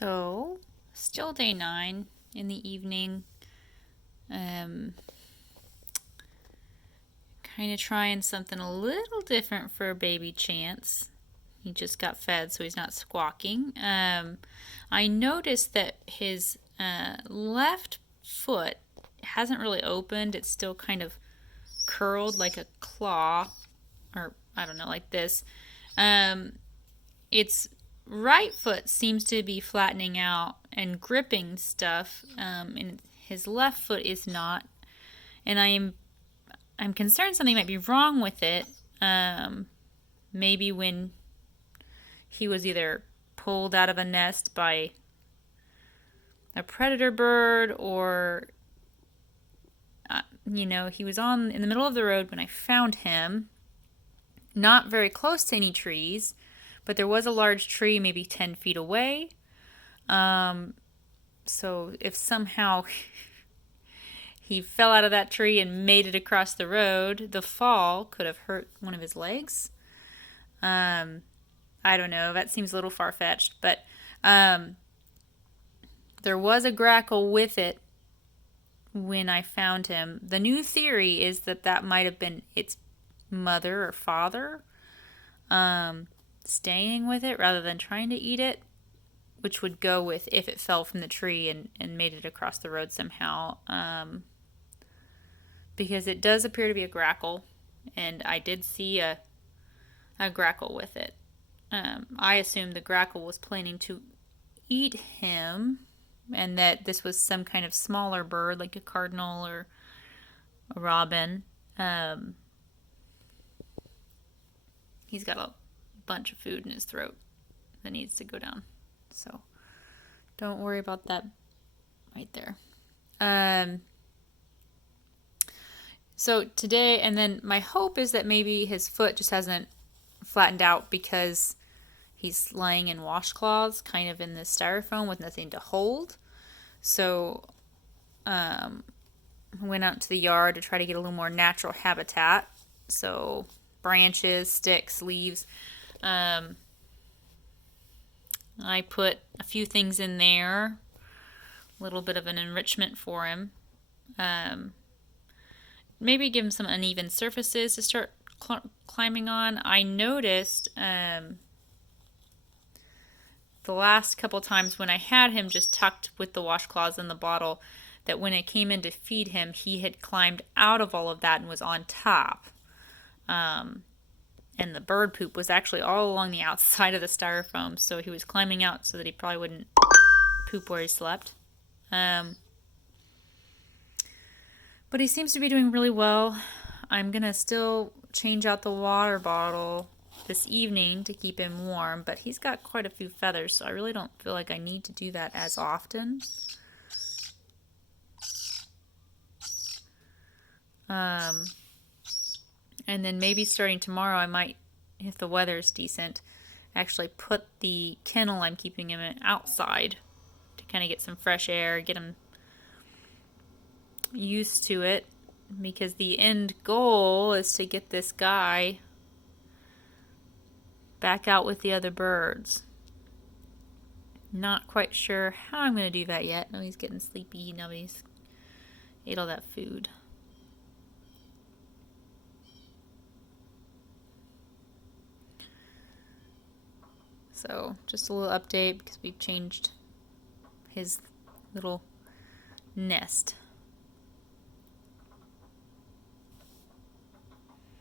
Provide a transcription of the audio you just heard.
So, still day 9 in the evening. Um, kind of trying something a little different for baby Chance. He just got fed, so he's not squawking. I noticed that his left foot hasn't really opened. It's still kind of curled like a claw, or I don't know, like this. Um, its right foot seems to be flattening out and gripping stuff, and his left foot is not. And I'm concerned something might be wrong with it. Maybe when he was either pulled out of a nest by a predator bird, or he was in the middle of the road when I found him, not very close to any trees, but there was a large tree maybe 10 feet away. So if somehow he fell out of that tree and made it across the road, the fall could have hurt one of his legs. I don't know. That seems a little far-fetched, but there was a grackle with it when I found him. The new theory is that might have been its mother or father staying with it rather than trying to eat it, which would go with if it fell from the tree and made it across the road somehow. Because it does appear to be a grackle, and I did see a grackle with it. I assumed the grackle was planning to eat him, and that this was some kind of smaller bird, like a cardinal or a robin. He's got a bunch of food in his throat that needs to go down. So don't worry about that right there. So today, and then my hope is that maybe his foot just hasn't flattened out because he's lying in washcloths, kind of in this styrofoam with nothing to hold. So I went out to the yard to try to get a little more natural habitat. So branches, sticks, leaves. I put a few things in there, a little bit of an enrichment for him. Maybe give him some uneven surfaces to start climbing on. I noticed the last couple times when I had him just tucked with the washcloths in the bottle, that when it came in to feed him, he had climbed out of all of that and was on top. And the bird poop was actually all along the outside of the styrofoam, so he was climbing out so that he probably wouldn't poop where he slept. But he seems to be doing really well. I'm going to still change out the water bottle this evening to keep him warm, but he's got quite a few feathers, so I really don't feel like I need to do that as often. And then maybe starting tomorrow, I might, if the weather's decent, actually put the kennel I'm keeping him in outside to kind of get some fresh air, get him used to it, because the end goal is to get this guy back out with the other birds. Not quite sure how I'm going to do that yet. No, he's getting sleepy. Nobody's ate all that food. So just a little update because we've changed his little nest.